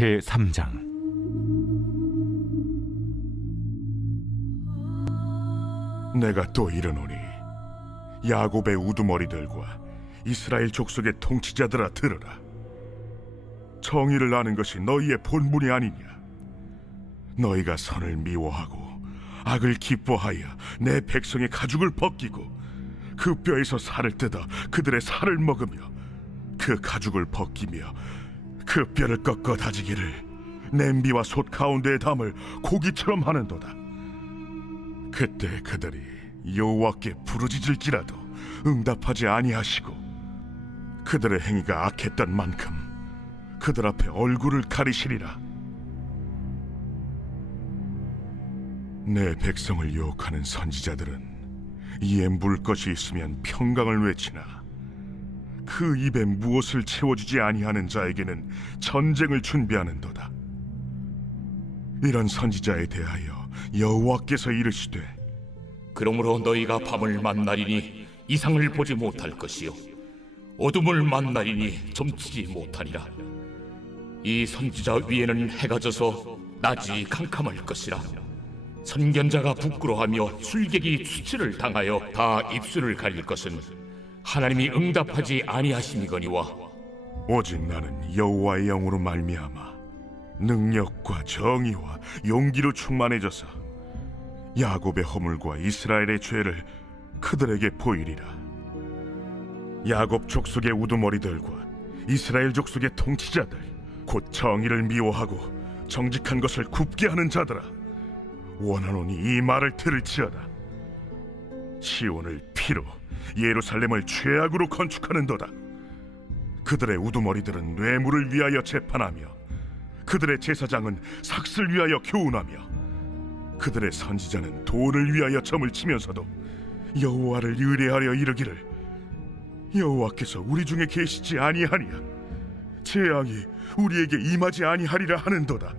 제3장. 내가 또 이르노니 야곱의 우두머리들과 이스라엘 족속의 통치자들아 들으라. 정의를 아는 것이 너희의 본분이 아니냐. 너희가 선을 미워하고 악을 기뻐하여 내 백성의 가죽을 벗기고 그 뼈에서 살을 뜯어 그들의 살을 먹으며 그 가죽을 벗기며 그 뼈를 꺾어 다지기를 냄비와 솥 가운데에 담을 고기처럼 하는도다. 그때 그들이 여호와께 부르짖을지라도 응답하지 아니하시고 그들의 행위가 악했던 만큼 그들 앞에 얼굴을 가리시리라. 내 백성을 유혹하는 선지자들은 이에 물 것이 있으면 평강을 외치나 그 입에 무엇을 채워주지 아니하는 자에게는 전쟁을 준비하는도다. 이런 선지자에 대하여 여호와께서 이르시되 그러므로 너희가 밤을 만나리니 이상을 보지 못할 것이요 어둠을 만나리니 점치지 못하리라. 이 선지자 위에는 해가 져서 낮이 캄캄할 것이라. 선견자가 부끄러워하며 술객이 수치를 당하여 다 입술을 가릴 것은 하나님이 응답하지 아니하심이거니와 오직 나는 여호와의 영으로 말미암아 능력과 정의와 용기로 충만해져서 야곱의 허물과 이스라엘의 죄를 그들에게 보이리라. 야곱 족속의 우두머리들과 이스라엘 족속의 통치자들 곧 정의를 미워하고 정직한 것을 굽게 하는 자들아, 원하노니 이 말을 들을지어다. 시온을 피로 예루살렘을 죄악으로 건축하는도다. 그들의 우두머리들은 뇌물을 위하여 재판하며 그들의 제사장은 삭슬 위하여 교훈하며 그들의 선지자는 돈을 위하여 점을 치면서도 여호와를 의뢰하려 이르기를 여호와께서 우리 중에 계시지 아니하니야. 재앙이 우리에게 임하지 아니하리라 하는도다.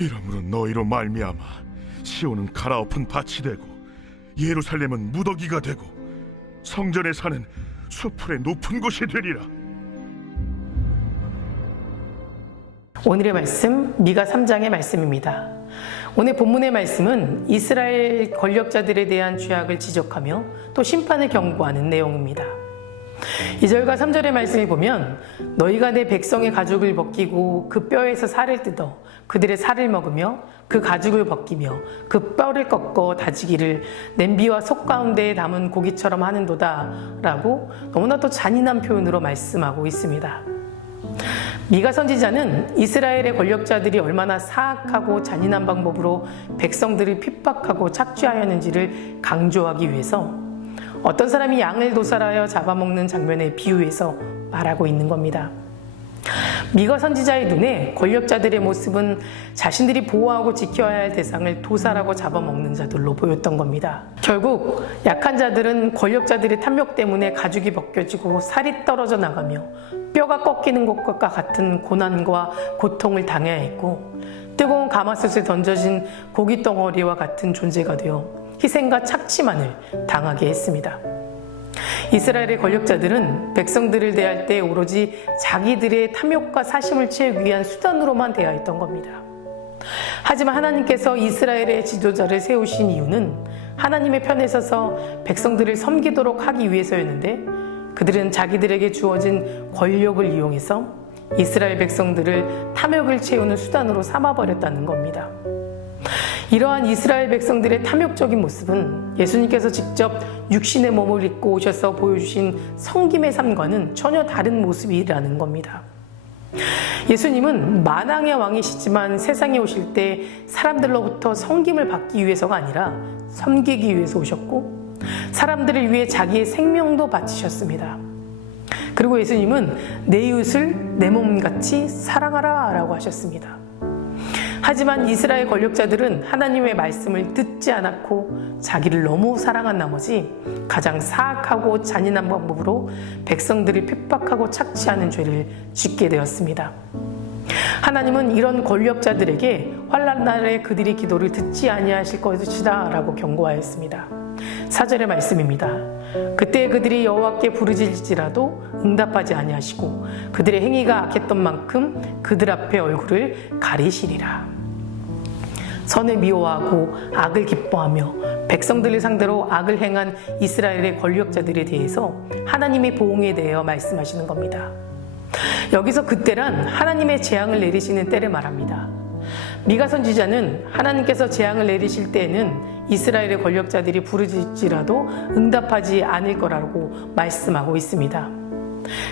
이러므로 너희로 말미암아 시온은 갈아엎은 밭이 되고 예루살렘은 무더기가 되고 성전의 산은 수풀의 높은 곳이 되리라. 오늘의 말씀 미가 3장의 말씀입니다. 오늘 본문의 말씀은 이스라엘 권력자들에 대한 죄악을 지적하며 또 심판을 경고하는 내용입니다. 2절과 3절의 말씀을 보면 너희가 내 백성의 가죽을 벗기고 그 뼈에서 살을 뜯어 그들의 살을 먹으며 그 가죽을 벗기며 그 뼈를 꺾어 다지기를 냄비와 속 가운데에 담은 고기처럼 하는도다 라고 너무나도 잔인한 표현으로 말씀하고 있습니다. 미가 선지자는 이스라엘의 권력자들이 얼마나 사악하고 잔인한 방법으로 백성들을 핍박하고 착취하였는지를 강조하기 위해서 어떤 사람이 양을 도살하여 잡아먹는 장면에 비유해서 말하고 있는 겁니다. 미가 선지자의 눈에 권력자들의 모습은 자신들이 보호하고 지켜야 할 대상을 도살하고 잡아먹는 자들로 보였던 겁니다. 결국 약한 자들은 권력자들의 탐욕 때문에 가죽이 벗겨지고 살이 떨어져 나가며 뼈가 꺾이는 것과 같은 고난과 고통을 당해야 했고 뜨거운 가마솥에 던져진 고기 덩어리와 같은 존재가 되어 희생과 착취만을 당하게 했습니다. 이스라엘의 권력자들은 백성들을 대할 때 오로지 자기들의 탐욕과 사심을 채우기 위한 수단으로만 대하였던 겁니다. 하지만 하나님께서 이스라엘의 지도자를 세우신 이유는 하나님의 편에 서서 백성들을 섬기도록 하기 위해서였는데 그들은 자기들에게 주어진 권력을 이용해서 이스라엘 백성들을 탐욕을 채우는 수단으로 삼아버렸다는 겁니다. 이러한 이스라엘 백성들의 탐욕적인 모습은 예수님께서 직접 육신의 몸을 입고 오셔서 보여주신 성김의 삶과는 전혀 다른 모습이라는 겁니다. 예수님은 만왕의 왕이시지만 세상에 오실 때 사람들로부터 섬김을 받기 위해서가 아니라 섬기기 위해서 오셨고 사람들을 위해 자기의 생명도 바치셨습니다. 그리고 예수님은 내 이웃을 내 몸같이 사랑하라 라고 하셨습니다. 하지만 이스라엘 권력자들은 하나님의 말씀을 듣지 않았고 자기를 너무 사랑한 나머지 가장 사악하고 잔인한 방법으로 백성들을 핍박하고 착취하는 죄를 짓게 되었습니다. 하나님은 이런 권력자들에게 환난 날에 그들의 기도를 듣지 아니하실 것이다 라고 경고하였습니다. 4절의 말씀입니다. 그때 그들이 여호와께 부르짖을지라도 응답하지 아니하시고 그들의 행위가 악했던 만큼 그들 앞에 얼굴을 가리시리라. 선을 미워하고 악을 기뻐하며 백성들을 상대로 악을 행한 이스라엘의 권력자들에 대해서 하나님의 보응에 대하여 말씀하시는 겁니다. 여기서 그때란 하나님의 재앙을 내리시는 때를 말합니다. 미가 선지자는 하나님께서 재앙을 내리실 때에는 이스라엘의 권력자들이 부르짖지라도 응답하지 않을 거라고 말씀하고 있습니다.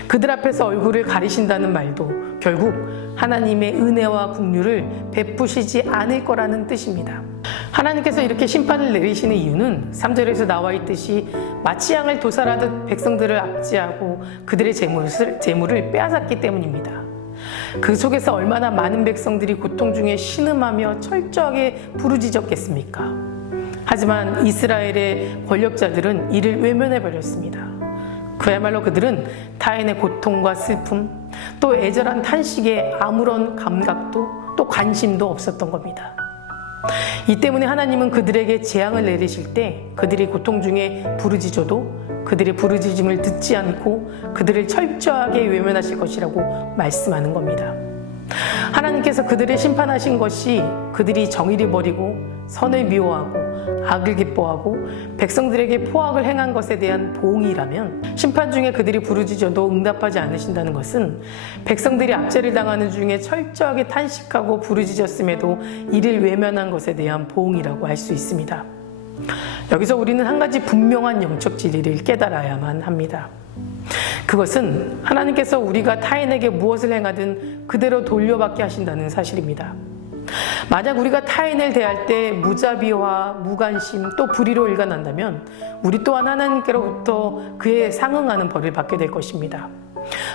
그들 앞에서 얼굴을 가리신다는 말도 결국 하나님의 은혜와 긍휼을 베푸시지 않을 거라는 뜻입니다. 하나님께서 이렇게 심판을 내리시는 이유는 3절에서 나와 있듯이 마치 양을 도살하듯 백성들을 압제하고 그들의 재물을 빼앗았기 때문입니다. 그 속에서 얼마나 많은 백성들이 고통 중에 신음하며 철저하게 부르짖었겠습니까? 하지만 이스라엘의 권력자들은 이를 외면해버렸습니다. 그야말로 그들은 타인의 고통과 슬픔, 또 애절한 탄식에 아무런 감각도 또 관심도 없었던 겁니다. 이 때문에 하나님은 그들에게 재앙을 내리실 때 그들이 고통 중에 부르짖어도 그들의 부르짖음을 듣지 않고 그들을 철저하게 외면하실 것이라고 말씀하는 겁니다. 하나님께서 그들을 심판하신 것이 그들이 정의를 버리고 선을 미워하고 악을 기뻐하고 백성들에게 포악을 행한 것에 대한 보응이라면 심판 중에 그들이 부르짖어도 응답하지 않으신다는 것은 백성들이 압제를 당하는 중에 철저하게 탄식하고 부르짖었음에도 이를 외면한 것에 대한 보응이라고 할 수 있습니다. 여기서 우리는 한 가지 분명한 영적 진리를 깨달아야만 합니다. 그것은 하나님께서 우리가 타인에게 무엇을 행하든 그대로 돌려받게 하신다는 사실입니다. 만약 우리가 타인을 대할 때 무자비와 무관심 또 불의로 일관한다면 우리 또한 하나님께로부터 그에 상응하는 벌을 받게 될 것입니다.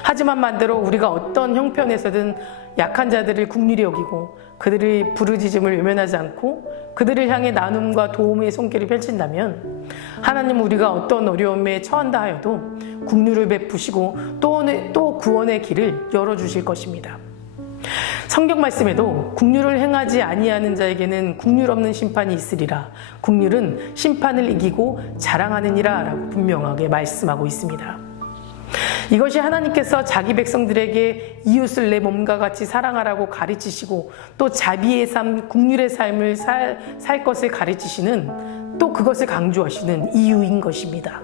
하지만 반대로 우리가 어떤 형편에서든 약한 자들을 긍휼히 여기고 그들의 부르짖음을 외면하지 않고 그들을 향해 나눔과 도움의 손길을 펼친다면 하나님은 우리가 어떤 어려움에 처한다 하여도 긍휼을 베푸시고 또 구원의 길을 열어주실 것입니다. 성경 말씀에도 긍휼을 행하지 아니하는 자에게는 긍휼 없는 심판이 있으리라. 긍휼은 심판을 이기고 자랑하느니라 라고 분명하게 말씀하고 있습니다. 이것이 하나님께서 자기 백성들에게 이웃을 내 몸과 같이 사랑하라고 가르치시고 또 자비의 삶, 긍휼의 삶을 살 것을 가르치시는 또 그것을 강조하시는 이유인 것입니다.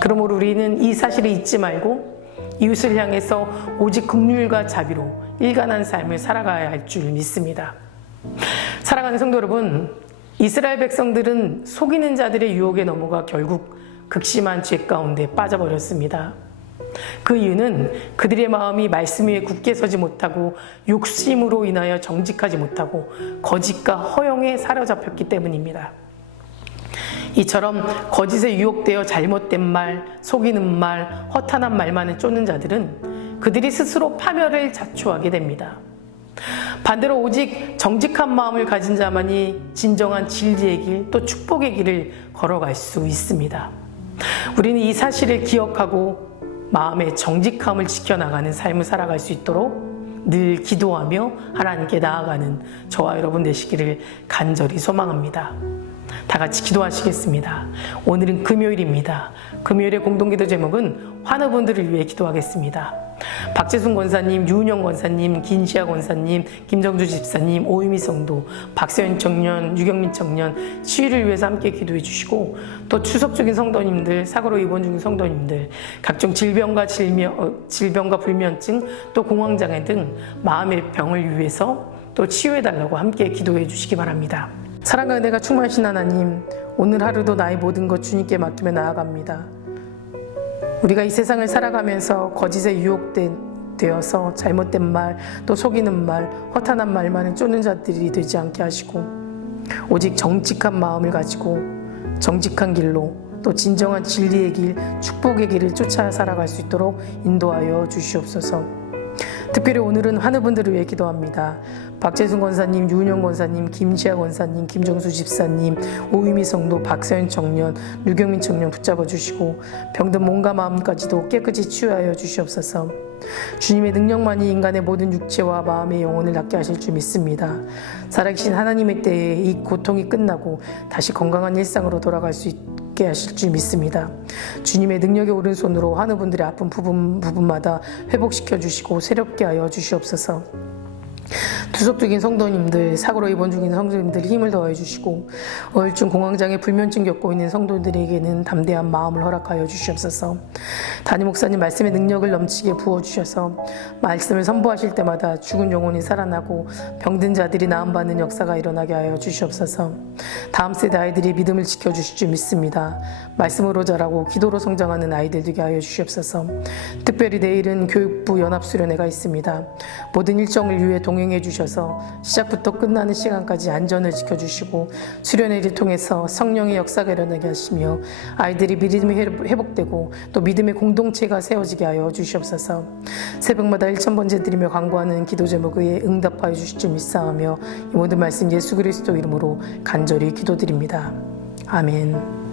그러므로 우리는 이 사실을 잊지 말고 이웃을 향해서 오직 긍휼과 자비로 일관한 삶을 살아가야 할 줄 믿습니다. 사랑하는 성도 여러분, 이스라엘 백성들은 속이는 자들의 유혹에 넘어가 결국 극심한 죄 가운데 빠져버렸습니다. 그 이유는 그들의 마음이 말씀 위에 굳게 서지 못하고 욕심으로 인하여 정직하지 못하고 거짓과 허영에 사로잡혔기 때문입니다. 이처럼 거짓에 유혹되어 잘못된 말, 속이는 말, 허탄한 말만을 쫓는 자들은 그들이 스스로 파멸을 자초하게 됩니다. 반대로 오직 정직한 마음을 가진 자만이 진정한 진리의 길, 또 축복의 길을 걸어갈 수 있습니다. 우리는 이 사실을 기억하고 마음의 정직함을 지켜나가는 삶을 살아갈 수 있도록 늘 기도하며 하나님께 나아가는 저와 여러분 되시기를 간절히 소망합니다. 다 같이 기도하시겠습니다. 오늘은 금요일입니다. 금요일의 공동기도 제목은 환우분들을 위해 기도하겠습니다. 박재순 권사님, 유은영 권사님, 김시아 권사님, 김정주 집사님, 오유미 성도, 박세현 청년, 유경민 청년 치유를 위해서 함께 기도해 주시고 또 추석 중인 성도님들, 사고로 입원 중인 성도님들, 각종 질병과 불면증, 또 공황장애 등 마음의 병을 위해서 또 치유해 달라고 함께 기도해 주시기 바랍니다. 사랑과 은혜가 충만하신 하나님, 오늘 하루도 나의 모든 것 주님께 맡기며 나아갑니다. 우리가 이 세상을 살아가면서 거짓에 유혹되어서 잘못된 말, 또 속이는 말, 허탄한 말만을 쫓는 자들이 되지 않게 하시고 오직 정직한 마음을 가지고 정직한 길로 또 진정한 진리의 길, 축복의 길을 쫓아 살아갈 수 있도록 인도하여 주시옵소서. 특별히 오늘은 환우분들을 위해 기도합니다. 박재순 권사님, 유은영 권사님, 김시아 권사님, 김정수 집사님, 오유미 성도, 박서연 청년, 류경민 청년 붙잡아 주시고 병든 몸과 마음까지도 깨끗이 치유하여 주시옵소서. 주님의 능력만이 인간의 모든 육체와 마음의 영혼을 낫게 하실 줄 믿습니다. 살아계신 하나님의 때에 이 고통이 끝나고 다시 건강한 일상으로 돌아갈 수 있게 하실 줄 믿습니다. 주님의 능력의 오른손으로 환우분들의 아픈 부분마다 회복시켜 주시고 새롭게 하여 주시옵소서. 투석 중인 성도님들, 사고로 입원 중인 성도님들 힘을 더해 주시고 우울증, 공황장애, 불면증 겪고 있는 성도들에게는 담대한 마음을 허락하여 주시옵소서. 담임 목사님 말씀의 능력을 넘치게 부어주셔서 말씀을 선포하실 때마다 죽은 영혼이 살아나고 병든 자들이 나음받는 역사가 일어나게 하여 주시옵소서. 다음 세대 아이들이 믿음을 지켜주실 줄 믿습니다. 말씀으로 자라고 기도로 성장하는 아이들 되게 하여 주시옵소서. 특별히 내일은 교육부 연합수련회가 있습니다. 모든 일정을 위해 동행해 주셔서 시작부터 끝나는 시간까지 안전을 지켜주시고 수련회를 통해서 성령의 역사가 일어나게 하시며 아이들이 믿음이 회복되고 또 믿음의 공동체가 세워지게 하여 주시옵소서. 새벽마다 1000번째 드리며 간구하는 기도 제목에 응답하여 주실 줄 믿사오며 이 모든 말씀 예수 그리스도 이름으로 간절히 기도드립니다. 아멘.